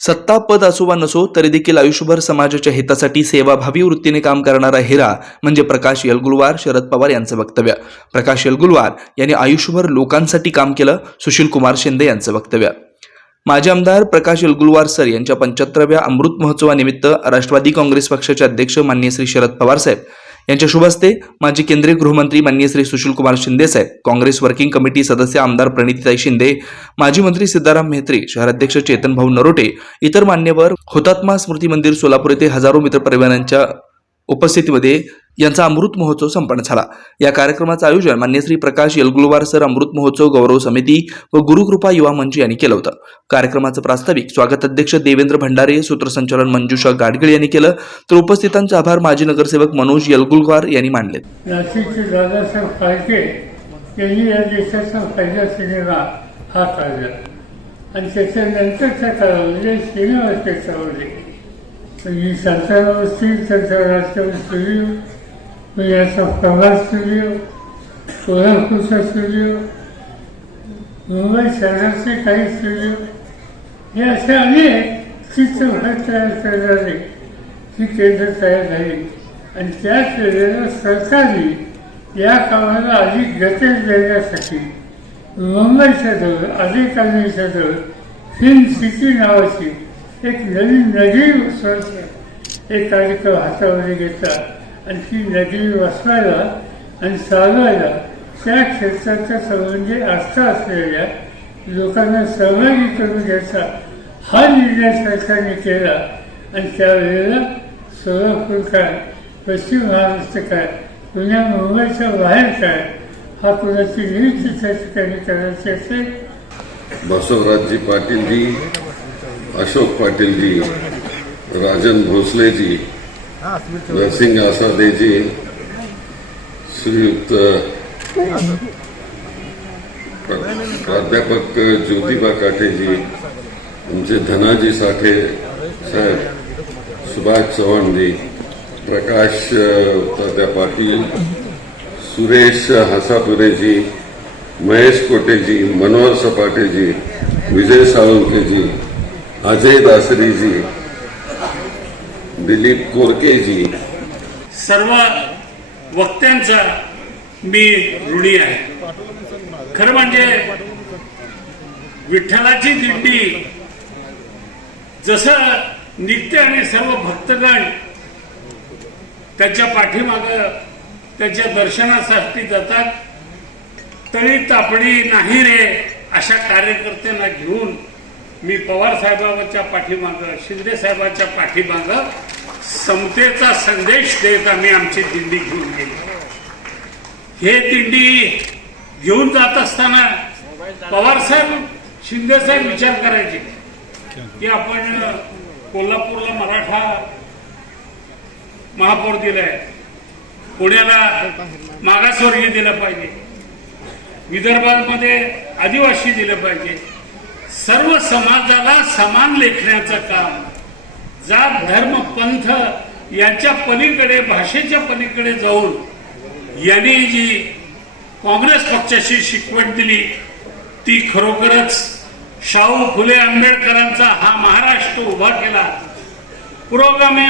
सत्ता पद असो वा नसो तरी देखील आयुष्यभर समाजाच्या हितासाठी सेवाभावी वृत्तीने काम करणारा हिरा म्हणजे प्रकाश यलगुलवार शरद पवार यांचं वक्तव्य. प्रकाश यलगुलवार यांनी आयुष्यभर लोकांसाठी काम केलं सुशील कुमार शिंदे यांचं वक्तव्य. माजी आमदार प्रकाश यलगुलवार सर यांच्या पंच्याहत्तराव्या अमृत महोत्सवानिमित्त राष्ट्रवादी काँग्रेस पक्षाचे अध्यक्ष माननीय श्री शरद पवार साहेब यांच्या शुभ हस्ते माजी केंद्रीय गृहमंत्री माननीय श्री सुशील कुमार शिंदे साहेब काँग्रेस वर्किंग कमिटी सदस्य आमदार प्रणितीताई शिंदे माजी मंत्री सिद्धाराम म्हेत्रे शहराध्यक्ष चेतन भाऊ नरोटे इतर मान्यवर हुतात्मा स्मृती मंदिर सोलापूर येथे हजारो मित्रपरिवारांच्या उपस्थितीमध्ये यांचा अमृत महोत्सव संपन्न झाला. या कार्यक्रमाचं आयोजन मान्य श्री प्रकाश यलगुलवार सर अमृत महोत्सव गौरव समिती व गुरुकृपा युवा मंच यांनी केलं होतं. कार्यक्रमाचं प्रास्ताविक स्वागत अध्यक्ष देवेंद्र भंडारे सूत्रसंचालन मंजुषा गाडगिळ यांनी केलं. तर उपस्थितांचे आभार माजी नगरसेवक मनोज यलगुलवार यांनी मानले. नाशिकचे दादासाहेब फाळके यांनी या देशाचा पहिला सिनेमा हा काढला आणि त्याच्यानंतरच्या काळामध्ये श्रीनिवास चळवळी मी संसार असतील त्यांचा राष्ट्रवादी स्टुडिओ याचा प्रभात स्टुडिओ कोल्हापूरचा स्टुडिओ मुंबई शहराचे काही स्टुडिओ हे असे अनेक चित्रपट तयार करणारे ही केंद्र तयार झाली. आणि त्या वेळेला सरकारने या कामाला अधिक गती देण्यासाठी मुंबईच्या जवळ अधिकाऱ्यांच्या जवळ फिल्म सिटी नावाची एक नवीन नदी संस्था एक कार्यक्रम हातामध्ये घेतला आणि ती नदी वाचवायला आणि चालवायला त्या क्षेत्राच्या संबंधी आस्था असलेल्या लोकांना सहभागी करून घ्यायचा हा निर्णय सरकारने केला. आणि त्यावेळेला सोलापूर काय पश्चिम महाराष्ट्र काय पुण्या मुंबईच्या बाहेर काय हा कुणाची नियुक्ती त्या ठिकाणी करायची असेल? बसवराजजी पाटीलजी अशोक पाटिल जी राजन भोसले जी नरसिंह आसादे जी श्रीयुक्त प्राध्यापक ज्योतिबा काठेजी आमचे धनाजी साठे साहेब सुभाष चव्हाणजी प्रकाश तात्या पाटील सुरेश हसापुरेजी महेश कोटेजी मनोहर सपाटेजी विजय साळुंकेजी अजय दासरीजी दिलीप कोरकेजी. सर्व वक्त्यांचा मी ऋणी आहे. खरं म्हणजे विठ्ठलाची दिंडी जसं निघते आणि सर्व भक्तगण त्याच्या पाठीमाग त्याच्या दर्शनासाठी जातात तरी तापडी नाही रे अशा कार्यकर्त्यांना घेऊन मी पवार साहेबांच्या पाठीमाग शिंदे साहेबांच्या पाठीमाग समतेचा संदेश देत आम्ही आमची दिंडी घेऊन गेलो. हे दिंडी घेऊन जात असताना पवार साहेब शिंदे साहेब विचार करायचे. की आपण कोल्हापूरला मराठा महापौर दिलाय. पुण्याला मागासवर्गीय दिलं पाहिजे. विदर्भामध्ये आदिवासी दिलं पाहिजे. सर्व समाजाला समान लेखण्याचं काम. जात धर्म पंथ यांच्या पलीकडे भाषेच्या पलीकडे जाऊन यांनी जी काँग्रेस पक्षाशी शिकवण दिली ती खरोखरच शाहू फुले आंबेडकरांचा हा महाराष्ट्र उभा केला. पुरोगामी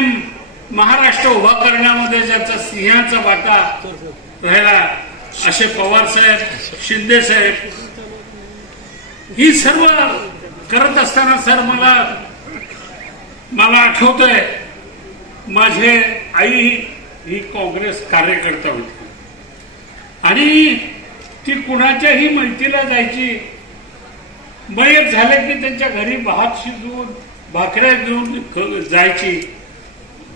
महाराष्ट्र उभा करण्यामध्ये ज्याचा सिंहाचा वाटा राहिला असे पवार साहेब शिंदे साहेब ही सर्व करत असताना सर मला मला आठवतंय माझे आई ही काँग्रेस कार्यकर्ता होती. आणि ती कुणाच्याही मैत्रीला जायची मयत झालं की त्यांच्या घरी भात शिजवून भाकऱ्या घेऊन ख- जायची.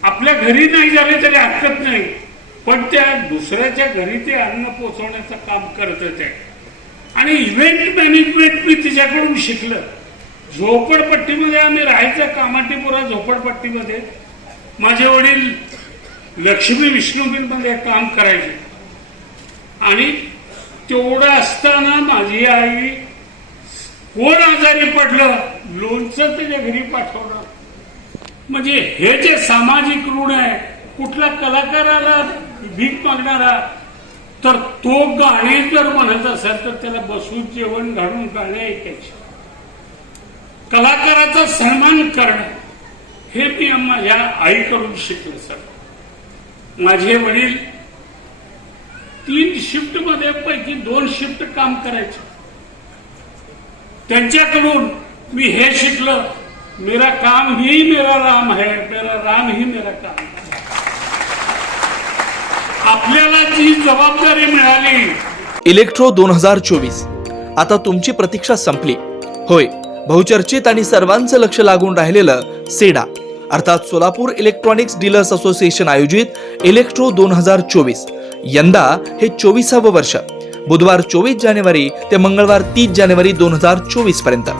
आपल्या घरी नाही झाले तरी हरकत नाही पण त्या दुसऱ्याच्या घरी ते अन्न पोचवण्याचं काम करत आहे आणि इव्हेंट मॅनेजमेंट मी तिच्याकडून शिकलं. झोपडपट्टीमध्ये आम्ही राहायचं कामाटीपुरा झोपडपट्टीमध्ये. माझे वडील लक्ष्मी विष्णुगिरमध्ये काम करायचे. आणि तेवढं असताना माझी आई कोण आजारी पडलं लोणचं त्याच्या घरी पाठवलं. म्हणजे हे जे सामाजिक ऋण आहे कुठला कलाकाराला भीक मागणारा तर तो गाणे जर म्हणत असेल तर त्याला बसून जेवण घालून गाणे ऐकायचे. कलाकाराचा सन्मान करणं हे मी माझ्या आईकडून शिकलं सर. माझे वडील तीन शिफ्टमध्ये पैकी दोन शिफ्ट काम करायचे. त्यांच्याकडून मी हे शिकलं मेरा काम ही मेरा राम है मेरा राम ही मेरा काम आपल्याला जी जबाबदारी मिळाली. इलेक्ट्रो दोन हजार चोवीस. आता तुमची प्रतीक्षा संपली. होय बहुचर्चित आणि सर्वांचं लक्ष लागून राहिलेलं सेडा अर्थात सोलापूर इलेक्ट्रॉनिक्स डीलर्स असोसिएशन आयोजित इलेक्ट्रो दोन हजार चोवीस. यंदा हे चोवीसावं वर्ष. बुधवार चोवीस जानेवारी ते मंगळवार तीस जानेवारी दोन हजार चोवीसपर्यंत.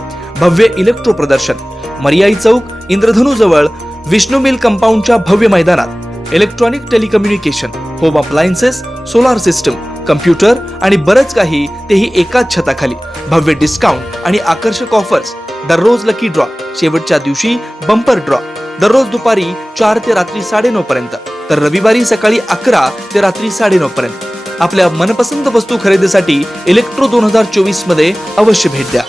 भव्य इलेक्ट्रो प्रदर्शन. मर्याई चौक इंद्रधनू जवळ विष्णू मिल कंपाऊंडच्या भव्य मैदानात. Electronic telecommunication. Home appliances solar system computer आणि बरंच काही तेही एकाच छताखाली. भव्य डिस्काउंट आणि आकर्षक ऑफर्स दररोज लकी ड्रॉ शेवटच्या दिवशी बंपर ड्रॉ दररोज दुपारी चार ते रात्री साडेनऊ पर्यंत. तर रविवारी सकाळी अकरा ते रात्री साडेनऊ पर्यंत. आपल्या मनपसंत वस्तू खरेदीसाठी इलेक्ट्रो दोन हजार चोवीसमध्ये अवश्य भेट द्या.